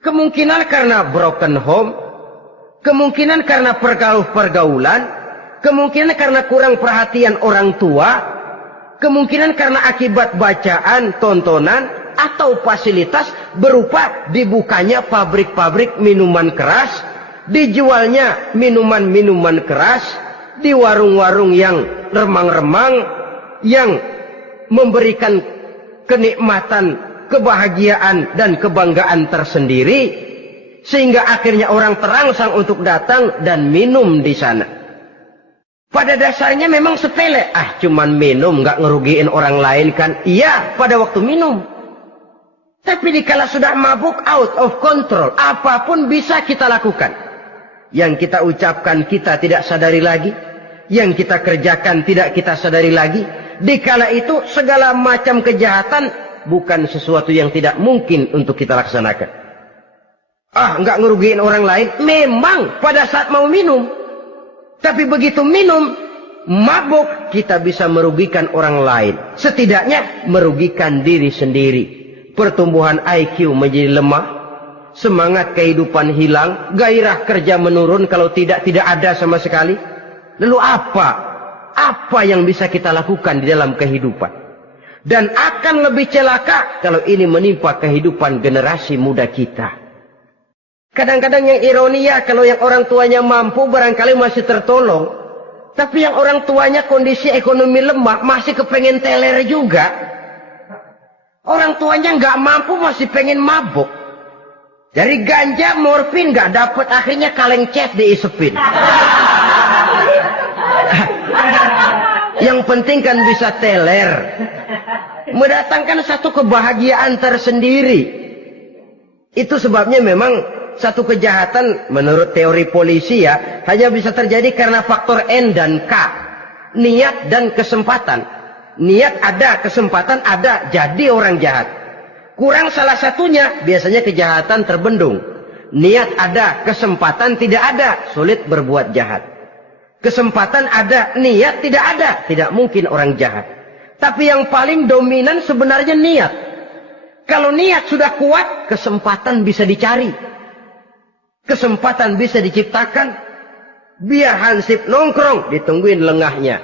Kemungkinan karena broken home, kemungkinan karena pergaulan, kemungkinan karena kurang perhatian orang tua, kemungkinan karena akibat bacaan, tontonan, atau fasilitas berupa dibukanya pabrik-pabrik minuman keras, dijualnya minuman-minuman keras, di warung-warung yang remang-remang, yang memberikan kenikmatan, kebahagiaan dan kebanggaan tersendiri, sehingga akhirnya orang terangsang untuk datang dan minum di sana. Pada dasarnya memang sepele, cuman minum, nggak ngerugiin orang lain kan? Iya, pada waktu minum. Tapi dikala sudah mabuk, out of control, apapun bisa kita lakukan. Yang kita ucapkan kita tidak sadari lagi, yang kita kerjakan tidak kita sadari lagi. Dikala itu segala macam kejahatan bukan sesuatu yang tidak mungkin untuk kita laksanakan. Nggak ngerugiin orang lain, memang pada saat mau minum. Tapi begitu minum, mabuk, kita bisa merugikan orang lain. Setidaknya merugikan diri sendiri. Pertumbuhan IQ menjadi lemah, semangat kehidupan hilang, gairah kerja menurun, kalau tidak ada sama sekali. Lalu apa yang bisa kita lakukan di dalam kehidupan? Dan akan lebih celaka kalau ini menimpa kehidupan generasi muda kita. Kadang-kadang yang ironi ya, kalau yang orang tuanya mampu barangkali masih tertolong. Tapi yang orang tuanya kondisi ekonomi lemah masih kepengen teler juga. Orang tuanya nggak mampu masih pengen mabuk. Dari ganja, morfin nggak dapat, akhirnya kaleng cet diisepin. Yang penting kan bisa teler, mendatangkan satu kebahagiaan tersendiri. Itu sebabnya memang satu kejahatan menurut teori polisi ya hanya bisa terjadi karena faktor N dan K, niat dan kesempatan. Niat ada, kesempatan ada, jadi orang jahat. Kurang salah satunya, biasanya kejahatan terbendung. Niat ada, kesempatan tidak ada, sulit berbuat jahat. Kesempatan ada, niat tidak ada, tidak mungkin orang jahat. Tapi yang paling dominan sebenarnya niat. Kalau niat sudah kuat, kesempatan bisa dicari. Kesempatan bisa diciptakan. Biar Hansip nongkrong, ditungguin lengahnya.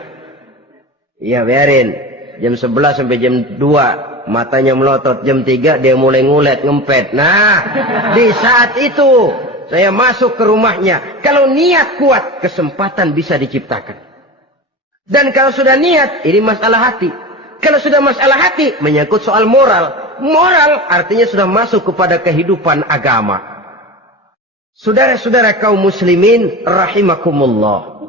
Iya biarin. Jam 11 sampai jam 2. Matanya melotot. Jam 3 dia mulai ngulet, ngempet. Nah, di saat itu saya masuk ke rumahnya. Kalau niat kuat, kesempatan bisa diciptakan. Dan kalau sudah niat, ini masalah hati. Kalau sudah masalah hati, menyangkut soal moral. Moral artinya sudah masuk kepada kehidupan agama. Saudara-saudara kaum muslimin rahimakumullah.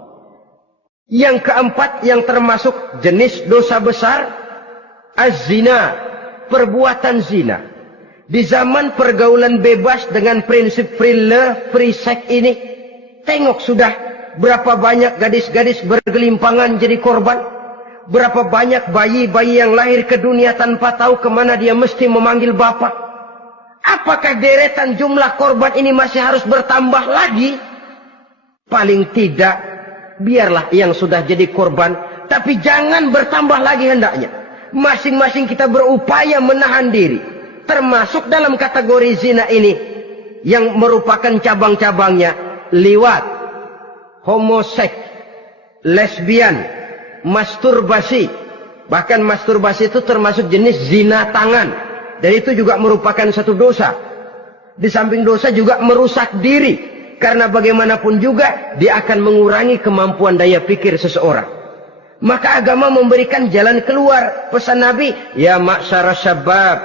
Yang keempat yang termasuk jenis dosa besar, az-zina, perbuatan zina. Di zaman pergaulan bebas dengan prinsip free love, free sex ini, tengok sudah berapa banyak gadis-gadis bergelimpangan jadi korban. Berapa banyak bayi-bayi yang lahir ke dunia tanpa tahu kemana dia mesti memanggil bapak. Apakah deretan jumlah korban ini masih harus bertambah lagi? Paling tidak, biarlah yang sudah jadi korban, tapi jangan bertambah lagi hendaknya. Masing-masing kita berupaya menahan diri. Termasuk dalam kategori zina ini, yang merupakan cabang-cabangnya, liwat, homoseks, lesbian, masturbasi. Bahkan masturbasi itu termasuk jenis zina tangan. Dan itu juga merupakan satu dosa. Di samping dosa juga merusak diri. Karena bagaimanapun juga dia akan mengurangi kemampuan daya pikir seseorang. Maka agama memberikan jalan keluar. Pesan Nabi, ya ma'syara syabab,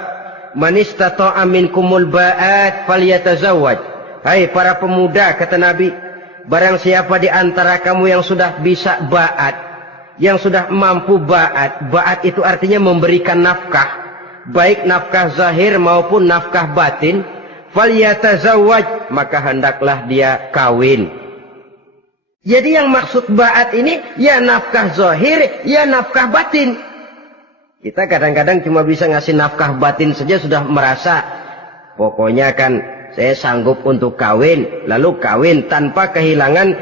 man istata'a minkumul ba'at falyatazawwaj. Hai para pemuda, kata Nabi, barang siapa di antara kamu yang sudah bisa ba'at, yang sudah mampu ba'at. Ba'at itu artinya memberikan nafkah. Baik nafkah zahir maupun nafkah batin, falyatazawwaj, maka hendaklah dia kawin. Jadi yang maksud ba'at ini ya nafkah zahir, ya nafkah batin. Kita kadang-kadang cuma bisa ngasih nafkah batin saja sudah merasa pokoknya kan saya sanggup untuk kawin, lalu kawin tanpa kehilangan,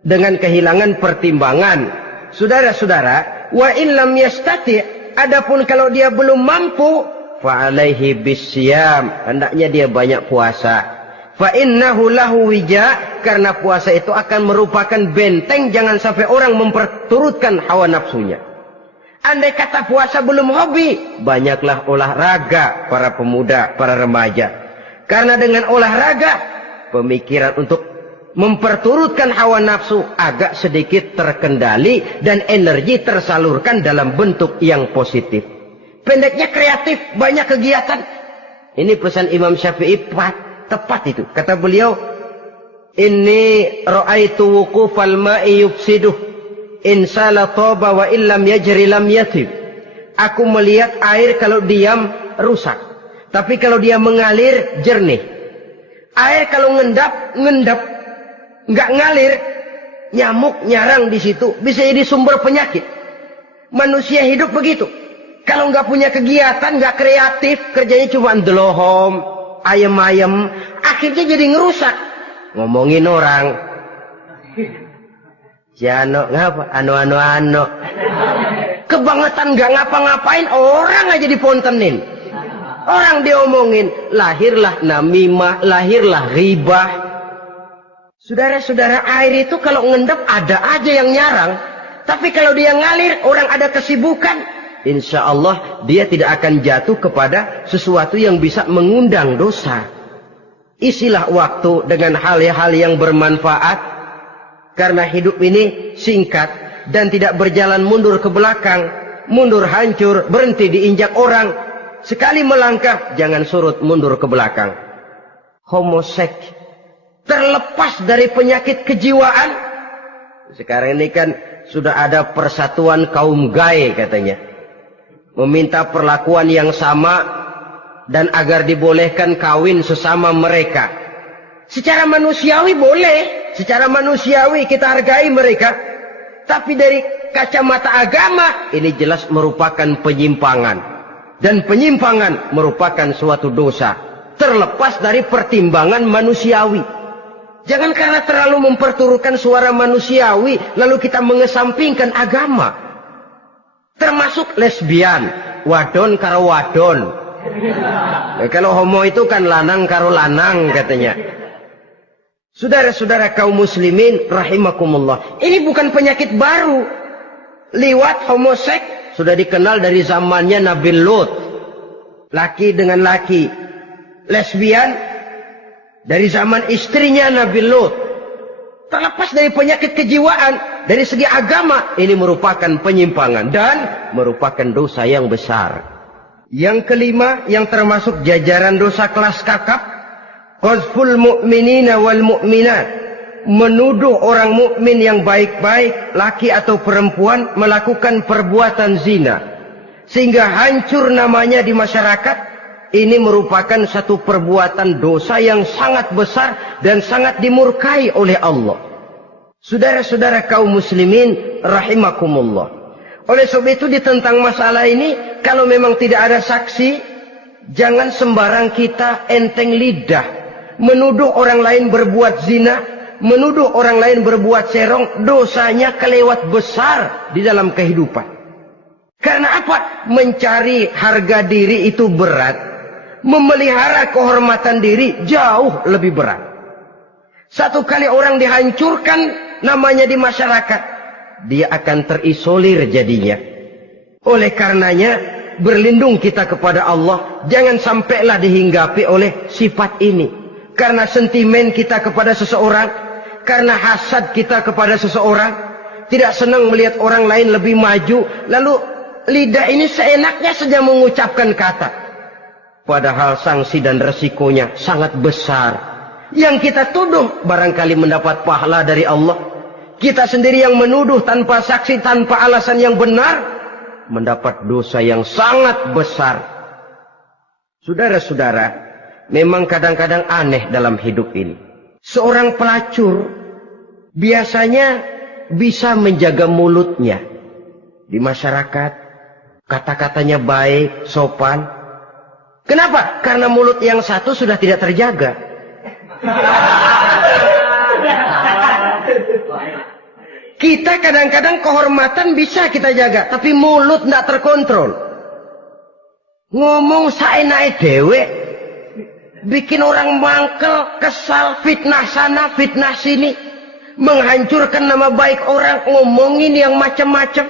dengan kehilangan pertimbangan. Saudara-saudara, wa in lam yastati', adapun kalau dia belum mampu, fa alaihi bisyam, hendaknya dia banyak puasa. Fa innahu lahu wija, karena puasa itu akan merupakan benteng jangan sampai orang memperturutkan hawa nafsunya. Andai kata puasa belum hobi, banyaklah olahraga para pemuda, para remaja. Karena dengan olahraga, pemikiran untuk memperturutkan hawa nafsu agak sedikit terkendali dan energi tersalurkan dalam bentuk yang positif. Pendeknya kreatif, banyak kegiatan. Ini pesan Imam Syafi'i tepat itu. Kata beliau, inni ra'aitu wuqufal ma'i yufsiduh in sala taba wa illam yajri lam yatib. Aku melihat air kalau diam rusak, tapi kalau dia mengalir jernih. Air kalau ngendap nggak ngalir, nyamuk nyarang di situ, bisa jadi sumber penyakit. Manusia hidup begitu. Kalau nggak punya kegiatan, nggak kreatif, kerjanya cuma delohom, ayam-ayam, akhirnya jadi ngerusak. Ngomongin orang, si Ano ngapa? Ano. Kebangetan nggak ngapa-ngapain, orang aja dipontenin. Orang diomongin, lahirlah namimah, lahirlah ribah. Saudara-saudara, air itu kalau ngendap ada aja yang nyarang. Tapi kalau dia ngalir, orang ada kesibukan, insya Allah dia tidak akan jatuh kepada sesuatu yang bisa mengundang dosa. Isilah waktu dengan hal-hal yang bermanfaat. Karena hidup ini singkat dan tidak berjalan mundur ke belakang. Mundur hancur, berhenti diinjak orang. Sekali melangkah, jangan surut mundur ke belakang. Homoseks. Terlepas dari penyakit kejiwaan. Sekarang ini kan sudah ada persatuan kaum gay katanya. Meminta perlakuan yang sama dan agar dibolehkan kawin sesama mereka. Secara manusiawi boleh. Secara manusiawi kita hargai mereka. Tapi dari kacamata agama, ini jelas merupakan penyimpangan. Dan penyimpangan merupakan suatu dosa. Terlepas dari pertimbangan manusiawi. Jangan karena terlalu memperturutkan suara manusiawi, lalu kita mengesampingkan agama. Termasuk lesbian, wadon karo wadon. Kalau homo itu kan lanang karo lanang katanya. Saudara-saudara kaum muslimin rahimakumullah. Ini bukan penyakit baru. Liwat, homoseks sudah dikenal dari zamannya Nabi Lut. Laki dengan laki. Lesbian dari zaman istrinya Nabi Lut. Terlepas dari penyakit kejiwaan, dari segi agama, ini merupakan penyimpangan dan merupakan dosa yang besar. Yang kelima, yang termasuk jajaran dosa kelas kakap, qazful mu'minina wal mu'minat, menuduh orang mukmin yang baik-baik, laki atau perempuan, melakukan perbuatan zina sehingga hancur namanya di masyarakat. Ini merupakan satu perbuatan dosa yang sangat besar dan sangat dimurkai oleh Allah. Saudara-saudara kaum muslimin rahimakumullah. Oleh sebab itu tentang masalah ini, kalau memang tidak ada saksi, jangan sembarang kita enteng lidah menuduh orang lain berbuat zina, menuduh orang lain berbuat serong. Dosanya kelewat besar di dalam kehidupan. Karena apa? Mencari harga diri itu berat. Memelihara kehormatan diri jauh lebih berat. Satu kali orang dihancurkan namanya di masyarakat, dia akan terisolir jadinya. Oleh karenanya, berlindung kita kepada Allah. Jangan sampailah dihinggapi oleh sifat ini. Karena sentimen kita kepada seseorang, karena hasad kita kepada seseorang, tidak senang melihat orang lain lebih maju, lalu lidah ini seenaknya saja mengucapkan kata. Padahal sanksi dan resikonya sangat besar. Yang kita tuduh barangkali mendapat pahala dari Allah. Kita sendiri yang menuduh tanpa saksi, tanpa alasan yang benar, mendapat dosa yang sangat besar. Saudara-saudara, memang kadang-kadang aneh dalam hidup ini. Seorang pelacur biasanya bisa menjaga mulutnya di masyarakat. Kata-katanya baik, sopan. Kenapa? Karena mulut yang satu sudah tidak terjaga. Kita kadang-kadang kehormatan bisa kita jaga, tapi mulut tidak terkontrol. Ngomong saenake dewe, bikin orang mangkel, kesal, fitnah sana, fitnah sini, menghancurkan nama baik orang, ngomongin yang macam-macam.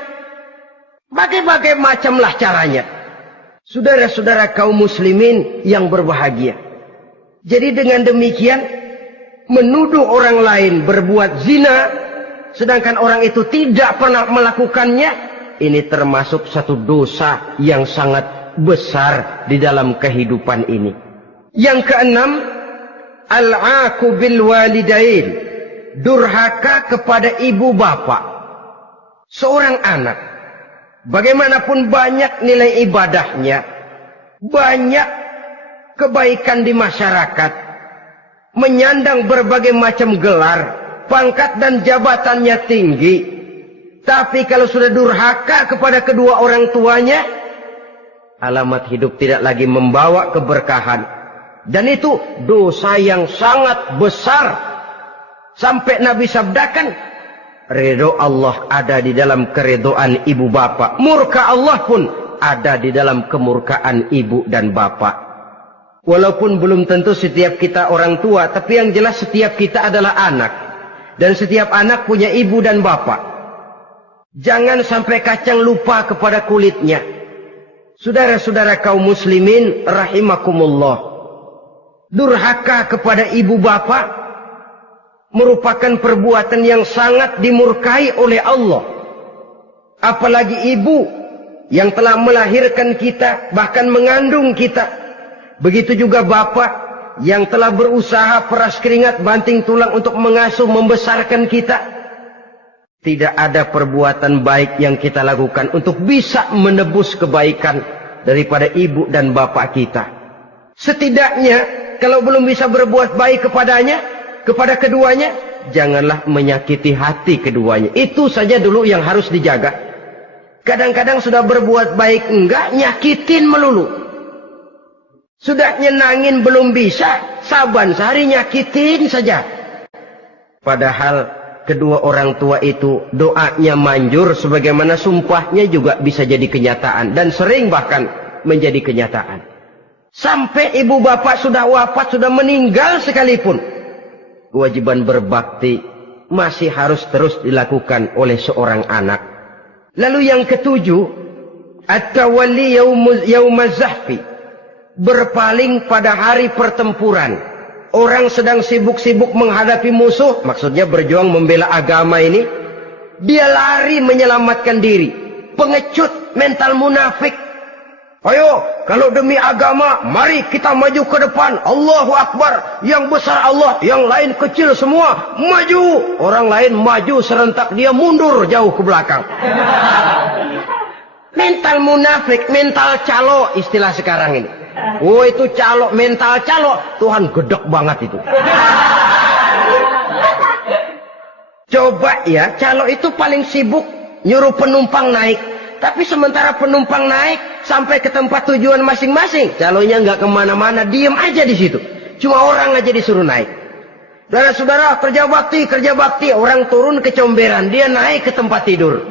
Bagai-bagai macamlah caranya. Saudara-saudara kaum muslimin yang berbahagia. Jadi dengan demikian, menuduh orang lain berbuat zina, sedangkan orang itu tidak pernah melakukannya, ini termasuk satu dosa yang sangat besar di dalam kehidupan ini. Yang keenam, al-'aqu bil walidain, durhaka kepada ibu bapak. Seorang anak, bagaimanapun banyak nilai ibadahnya, banyak kebaikan di masyarakat, menyandang berbagai macam gelar, pangkat dan jabatannya tinggi, tapi kalau sudah durhaka kepada kedua orang tuanya, alamat hidup tidak lagi membawa keberkahan. Dan itu dosa yang sangat besar. Sampai Nabi sabdakan, ridho Allah ada di dalam keridhaan ibu bapak. Murka Allah pun ada di dalam kemurkaan ibu dan bapak. Walaupun belum tentu setiap kita orang tua, tapi yang jelas setiap kita adalah anak. Dan setiap anak punya ibu dan bapak. Jangan sampai kacang lupa kepada kulitnya. Saudara-saudara kaum muslimin rahimakumullah. Durhaka kepada ibu bapak merupakan perbuatan yang sangat dimurkai oleh Allah. Apalagi ibu yang telah melahirkan kita, bahkan mengandung kita. Begitu juga bapak yang telah berusaha peras keringat banting tulang untuk mengasuh membesarkan kita. Tidak ada perbuatan baik yang kita lakukan untuk bisa menebus kebaikan daripada ibu dan bapak kita. Setidaknya kalau belum bisa berbuat baik kepadanya, kepada keduanya, janganlah menyakiti hati keduanya. Itu saja dulu yang harus dijaga. Kadang-kadang sudah berbuat baik enggak, nyakitin melulu. Sudah nyenangin belum bisa, saban sehari nyakitin saja. Padahal kedua orang tua itu doanya manjur, sebagaimana sumpahnya juga bisa jadi kenyataan. Dan sering bahkan menjadi kenyataan. Sampai ibu bapak sudah wafat, sudah meninggal sekalipun, kewajiban berbakti masih harus terus dilakukan oleh seorang anak. Lalu yang ketujuh, at-tawalli yaumaz zahfi, berpaling pada hari pertempuran. Orang sedang sibuk-sibuk menghadapi musuh, maksudnya berjuang membela agama ini, dia lari menyelamatkan diri. Pengecut, mental munafik. Ayo, kalau demi agama, mari kita maju ke depan. Allahu Akbar. Yang besar Allah, yang lain kecil semua. Maju. Orang lain maju serentak, dia mundur jauh ke belakang. Mental munafik, mental calo istilah sekarang ini. Oh, itu calo, mental calo. Tuhan gedek banget itu. Coba ya, calo itu paling sibuk nyuruh penumpang naik. Tapi sementara penumpang naik sampai ke tempat tujuan masing-masing, calonya nggak kemana-mana, diem aja di situ. Cuma orang aja disuruh naik. Saudara-saudara, kerja bakti. Orang turun ke comberan, dia naik ke tempat tidur.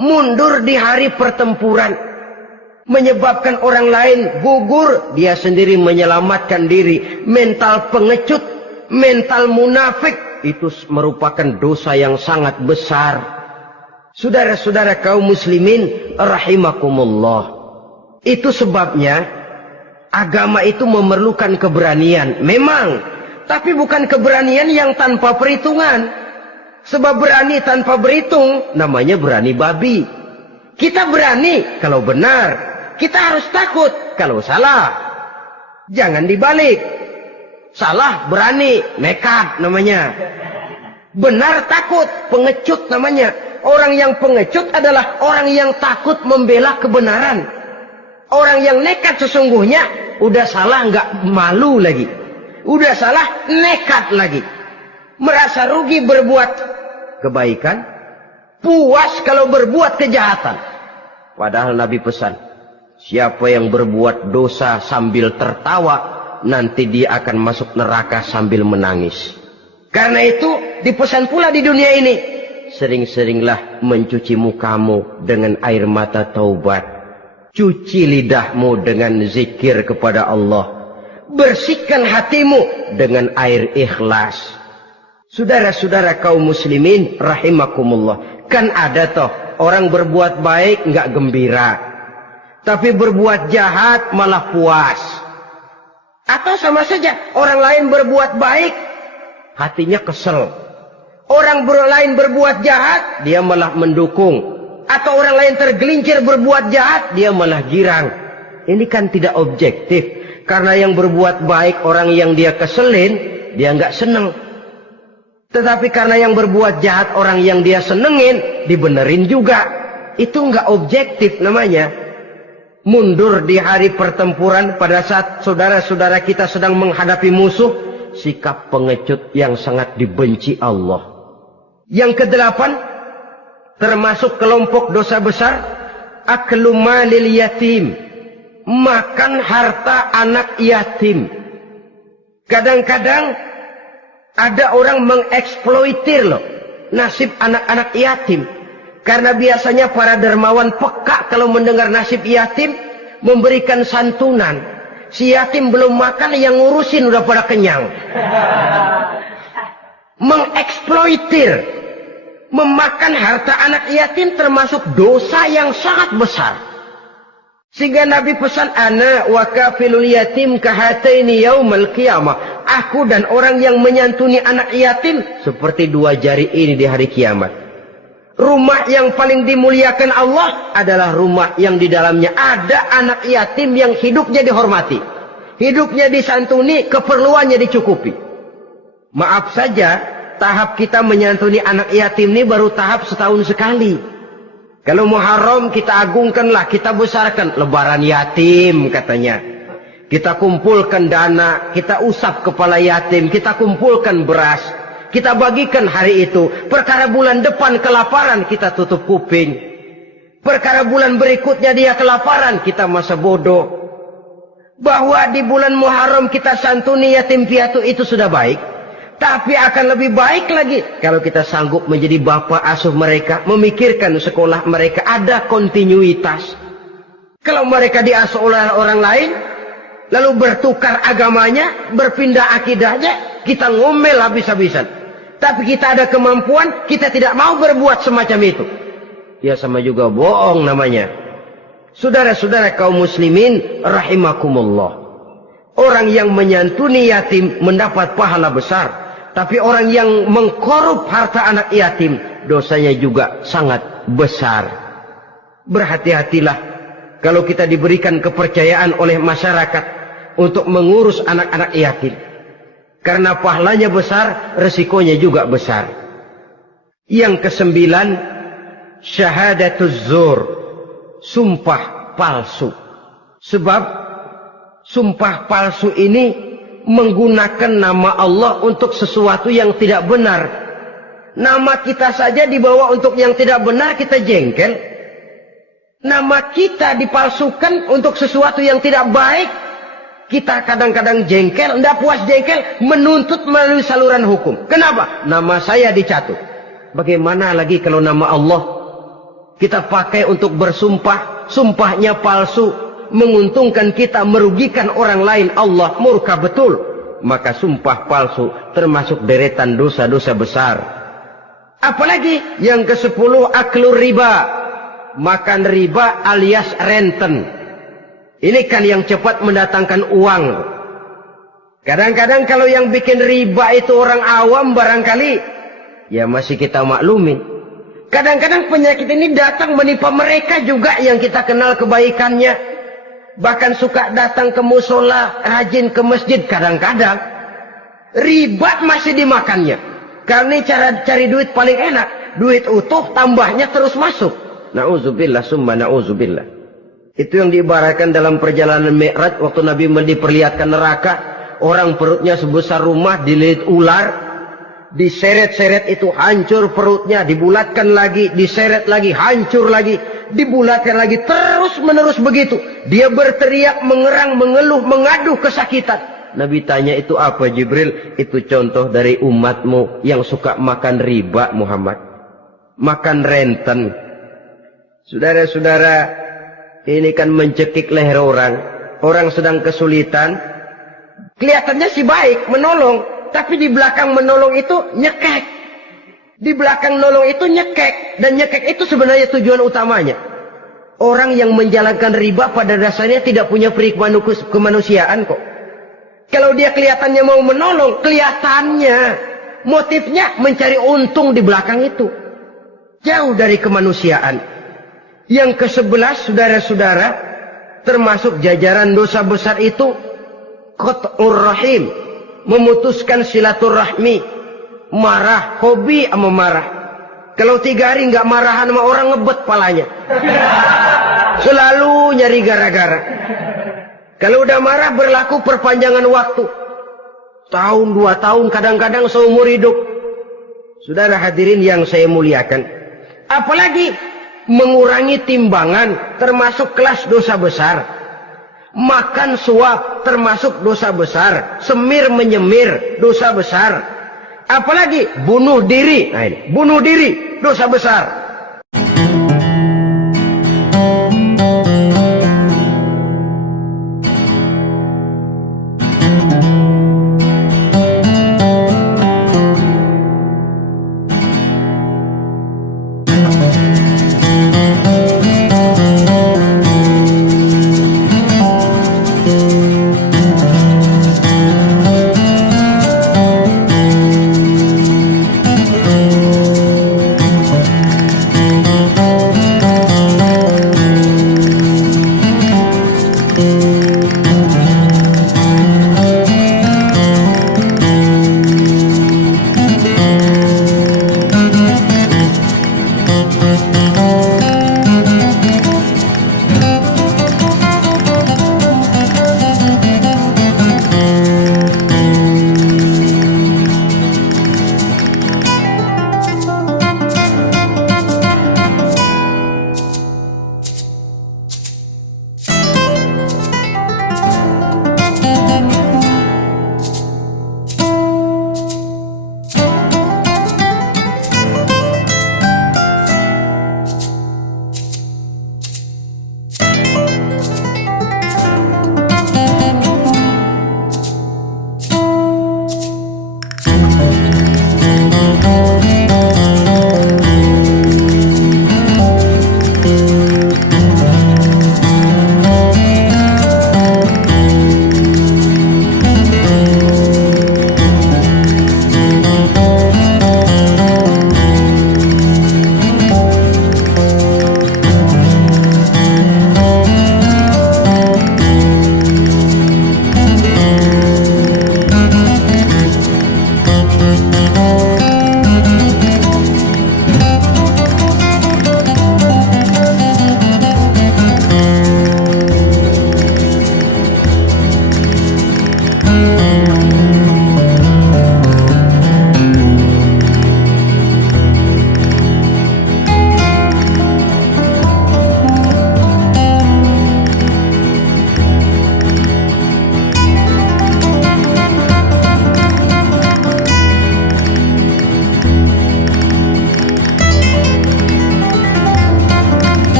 Mundur di hari pertempuran, menyebabkan orang lain gugur, dia sendiri menyelamatkan diri. Mental pengecut, mental munafik, itu merupakan dosa yang sangat besar. Saudara-saudara kaum muslimin rahimakumullah. Itu sebabnya agama itu memerlukan keberanian. Memang, tapi bukan keberanian yang tanpa perhitungan. Sebab berani tanpa berhitung namanya berani babi. Kita berani kalau benar, kita harus takut kalau salah. Jangan dibalik. Salah berani, nekat namanya. Benar takut, pengecut namanya. Orang yang pengecut adalah orang yang takut membela kebenaran. Orang yang nekat sesungguhnya udah salah nggak malu lagi. Udah salah nekat lagi. Merasa rugi berbuat kebaikan, puas kalau berbuat kejahatan. Padahal Nabi pesan, siapa yang berbuat dosa sambil tertawa, nanti dia akan masuk neraka sambil menangis. Karena itu dipesan pula di dunia ini, sering-seringlah mencuci mukamu dengan air mata taubat. Cuci lidahmu dengan zikir kepada Allah. Bersihkan hatimu dengan air ikhlas. Saudara-saudara kaum muslimin rahimakumullah. Kan ada toh orang berbuat baik nggak gembira. Tapi berbuat jahat malah puas. Atau sama saja orang lain berbuat baik, hatinya kesel. Orang lain berbuat jahat, dia malah mendukung. Atau orang lain tergelincir berbuat jahat, dia malah girang. Ini kan tidak objektif. Karena yang berbuat baik, orang yang dia keselin, dia nggak seneng. Tetapi karena yang berbuat jahat, orang yang dia senengin, dibenerin juga. Itu nggak objektif namanya. Mundur di hari pertempuran pada saat saudara-saudara kita sedang menghadapi musuh, sikap pengecut yang sangat dibenci Allah. Yang kedelapan, termasuk kelompok dosa besar, aklu malil yatim, makan harta anak yatim. Kadang-kadang ada orang mengeksploitir loh nasib anak-anak yatim. Karena biasanya para dermawan peka kalau mendengar nasib yatim, memberikan santunan. Si yatim belum makan, yang ngurusin udah pada kenyang. Mengeksploitir, memakan harta anak yatim termasuk dosa yang sangat besar. Sehingga Nabi pesan, ana wa kafilul yatim kahataini yaumal qiyamah. Aku dan orang yang menyantuni anak yatim seperti dua jari ini di hari kiamat. Rumah yang paling dimuliakan Allah adalah rumah yang di dalamnya ada anak yatim yang hidupnya dihormati. Hidupnya disantuni, keperluannya dicukupi. Maaf saja, tahap kita menyantuni anak yatim ini baru tahap setahun sekali. Kalau Muharram kita agungkanlah, kita besarkan. Lebaran yatim katanya. Kita kumpulkan dana, kita usap kepala yatim, kita kumpulkan beras. Kita bagikan hari itu. Perkara bulan depan kelaparan, kita tutup kuping. Perkara bulan berikutnya dia kelaparan, kita masa bodoh. Bahwa di bulan Muharram kita santuni yatim piatu itu sudah baik. Tapi akan lebih baik lagi kalau kita sanggup menjadi bapak asuh mereka, memikirkan sekolah mereka, ada kontinuitas. Kalau mereka diasuh oleh orang lain, lalu bertukar agamanya, berpindah akidahnya, kita ngomel habis-habisan. Tapi kita ada kemampuan, kita tidak mau berbuat semacam itu. Ya sama juga bohong namanya. Saudara-saudara kaum muslimin rahimakumullah. Orang yang menyantuni yatim mendapat pahala besar. Tapi orang yang mengkorup harta anak yatim, dosanya juga sangat besar. Berhati-hatilah kalau kita diberikan kepercayaan oleh masyarakat untuk mengurus anak-anak yatim. Karena pahalanya besar, resikonya juga besar. Yang kesembilan, syahadatuz zur, sumpah palsu. Sebab sumpah palsu ini menggunakan nama Allah untuk sesuatu yang tidak benar. Nama kita saja dibawa untuk yang tidak benar, kita jengkel. Nama kita dipalsukan untuk sesuatu yang tidak baik, kita kadang-kadang jengkel, tidak puas jengkel, menuntut melalui saluran hukum. Kenapa? Nama saya dicatut. Bagaimana lagi kalau nama Allah kita pakai untuk bersumpah, sumpahnya palsu, menguntungkan kita, merugikan orang lain, Allah murka betul. Maka sumpah palsu termasuk deretan dosa-dosa besar. Apalagi yang ke-10, aklur riba, makan riba alias renten. Ini kan yang cepat mendatangkan uang. Kadang-kadang kalau yang bikin riba itu orang awam barangkali, ya masih kita maklumin. Kadang-kadang penyakit ini datang menimpa mereka juga yang kita kenal kebaikannya. Bahkan suka datang ke musola, rajin ke masjid kadang-kadang. Riba masih dimakannya. Karena cara cari duit paling enak. Duit utuh tambahnya terus masuk. Na'udzubillah summa na'udzubillah. Itu yang diibaratkan dalam perjalanan Mi'raj waktu Nabi diperlihatkan neraka. Orang perutnya sebesar rumah dililit ular. Diseret-seret itu hancur perutnya. Dibulatkan lagi, diseret lagi, hancur lagi. Dibulatkan lagi, terus menerus begitu. Dia berteriak, mengerang, mengeluh, mengadu kesakitan. Nabi tanya, itu apa Jibril? Itu contoh dari umatmu yang suka makan riba Muhammad. Makan renten. Saudara-saudara, ini kan mencekik leher orang. Orang sedang kesulitan. Kelihatannya sih baik, menolong. Tapi di belakang menolong itu nyekek. Di belakang nolong itu nyekek. Dan nyekek itu sebenarnya tujuan utamanya. Orang yang menjalankan riba pada dasarnya tidak punya perikman kemanusiaan kok. Kalau dia kelihatannya mau menolong, kelihatannya motifnya mencari untung di belakang itu. Jauh dari kemanusiaan. Yang ke-11, saudara-saudara, termasuk jajaran dosa besar itu qat'ur rahim, memutuskan silaturahmi. Marah, hobi sama marah. Kalau 3 hari nggak marahan sama orang, ngebet palanya. Selalu nyari gara-gara. Kalau udah marah berlaku perpanjangan waktu. Tahun, 2 tahun, kadang-kadang seumur hidup. Saudara hadirin yang saya muliakan. Apalagi mengurangi timbangan termasuk kelas dosa besar. Makan suap termasuk dosa besar. Semir menyemir dosa besar. Apalagi bunuh diri. Nah ini, bunuh diri dosa besar.